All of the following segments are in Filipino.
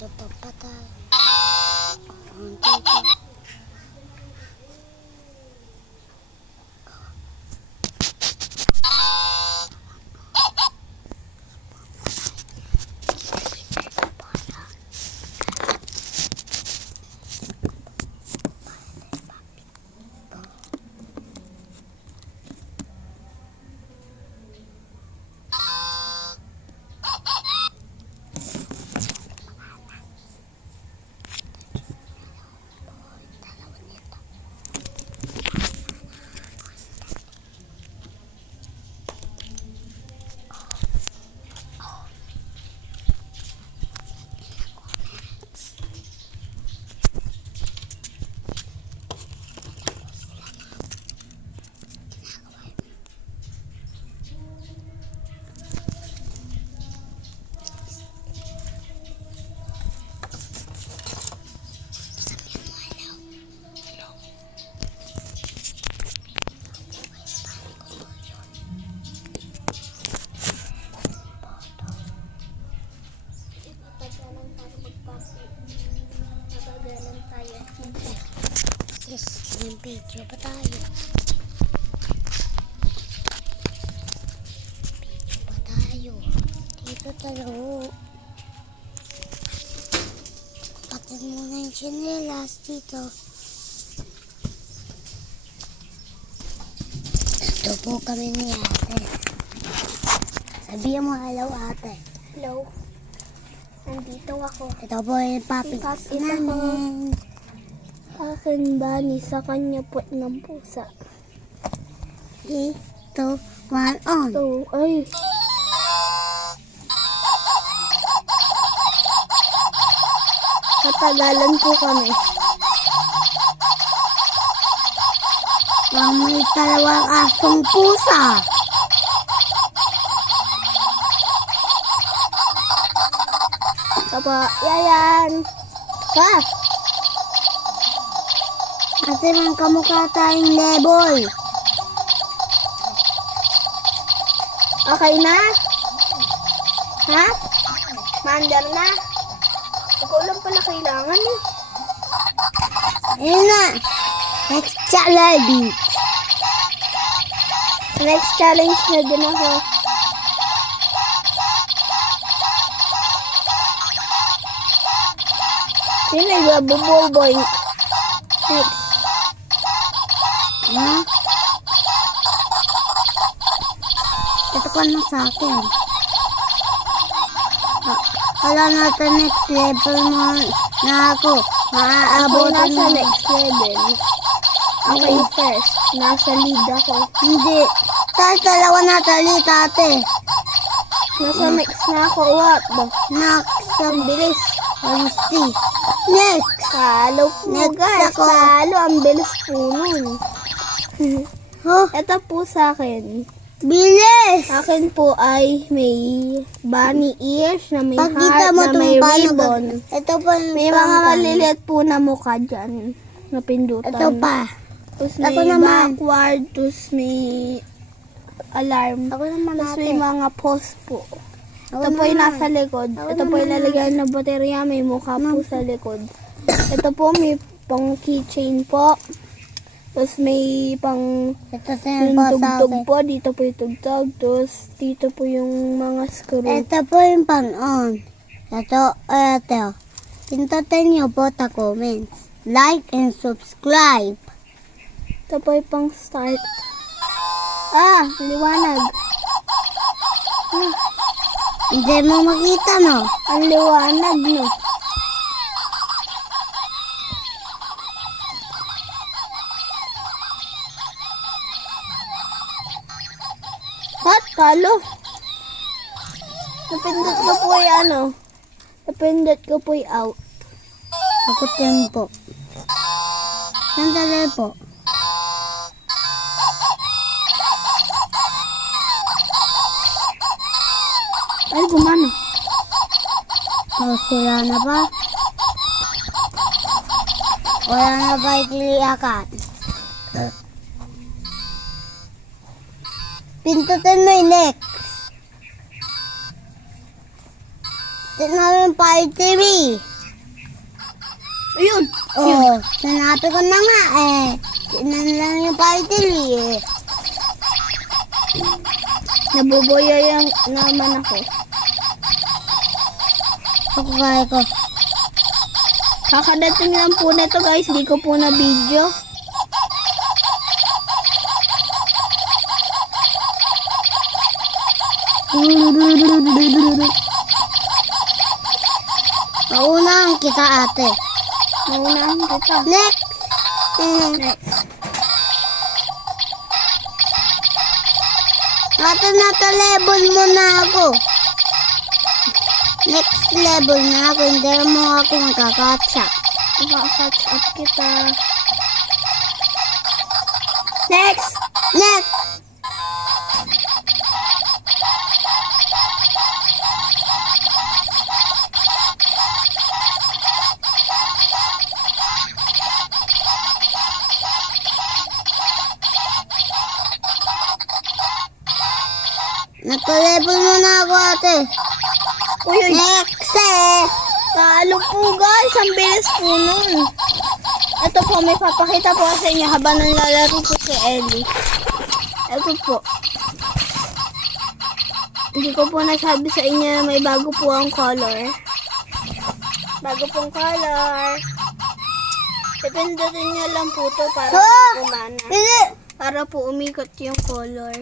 Papatay. Yes, yung video pa tayo. Video pa tayo. Dito tayo. Patid muna yung chinelas dito. Ito po kami ni ate. Sabihin mo hello ate. Hello. Nandito ako. Ito po yung papi namin. Akin bani sa kanya po ng pusa. Ito, one on. So, ay. Katagalan po kami. May dalawang asong pusa. Tapa, yayan. Pa. Kasi mang kamukha tayong level. Okay na? Ha? Maandar na? Ikaw lang pala kailangan eh. Ayun na. Next challenge. Next challenge na din ako. Sino nagbabuboy? Next. Ha? Ito ko na sa akin. Wala natin next level mo na ako. Ako Maaabotan nasa mo. next level. Okay, first. Nasa lead ako. Hindi. Tayo dalawa na tali tate. Nasa next na ako. What the? Next. Ang bilis. What is this? Next. Talo po Next guys. ako. Talo. Ang bilis po nun. Oh, Ito po sa akin. bilis. Akin po ay may bunny ears na may Pagkita heart mo na itong may paano. ribbon. Ito pa yung May mga maliliit po na mukha dyan. Na pindutan. Ito pa. Tapos Ako may naman. backward. Tapos may alarm. Ako naman Tapos ate. may mga post po. Ako Ito po yung naman. nasa likod. Ako Ito po yung naman. lalagyan ng baterya. May mukha po sa likod. Ito po may pang keychain po. Tapos may pang Ito yung po sa tugtog akin. po. Dito po yung tugtog. Tapos dito po yung mga screw. Ito po yung pan-on. Ito. Pindutin niyo po ta comments. Like and subscribe. Ito po yung pang start. Ah! Liwanag. Hindi mo makita no. Ang liwanag no. What? Talo? Napindot ko po yung ano. Napindot ko po yung out. Ako tempo. Sandali po. Ay, gumano. Wala na ba? Wala na ba itiliakan? Pindutin mo yung next. Tignan mo yung Fire TV. Ayun. Oh, sinabi ko na nga eh. Tinan lang yung title eh. Nabuboya naman ako. Pakukay ko. Kakadating lang po na to guys. Di ko po na video. Maunahan kita ate. Naunahan kita. Next. Next. Ate, nata level mo na ako. Next level na ako. Hindi mo ako magkakatsa. Catch up kita. Next! Next. Nata-level mo na ako ate. Uy, uy. Next eh. Talo po guys. Ang bilis po nun. Ito po, may papakita po sa inyo habang naglalaro po si Ellie. Ito po. Hindi ko po nasabi sa inyo na may bago po ang color. Bago pong color. Depindutin nyo lang po to para po gumana. Hindi. Para po umikot yung color.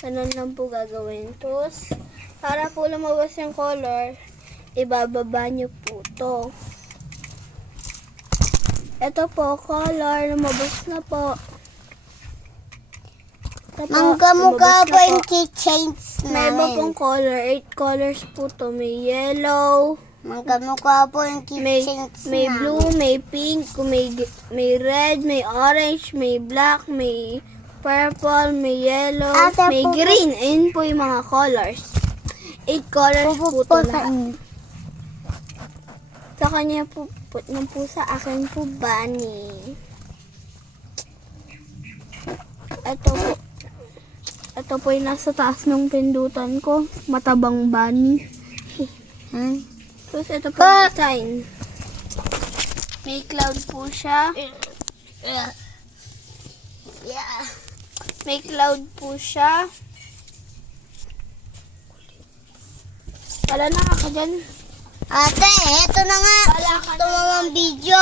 Ganun lang po gagawin. Tapos, para po lumabas yung color, ibababa nyo po to. Ito po, color. Lumabas na po. Ito po, Mangga-mukha lumabas pa na yung po. keychains May iba pong namin. color. 8 colors po to. May yellow, Mangga-mukha po yung may keychains blue, may pink, may red, may orange, may black, may purple, may yellow, Ate, may po- green. Ayun po yung mga colors. 8 colors po Pupupo to sa lahat. inyo. Sa kanya po, ng po sa akin po, bunny. Ito po yung nasa taas ng pindutan ko. Matabang bunny. Hmm? Tapos ito po yung design. May cloud po siya. Yeah. May cloud po siya. Wala na ka dyan. Ate, eto na nga. Wala ka Gusto mo ang video.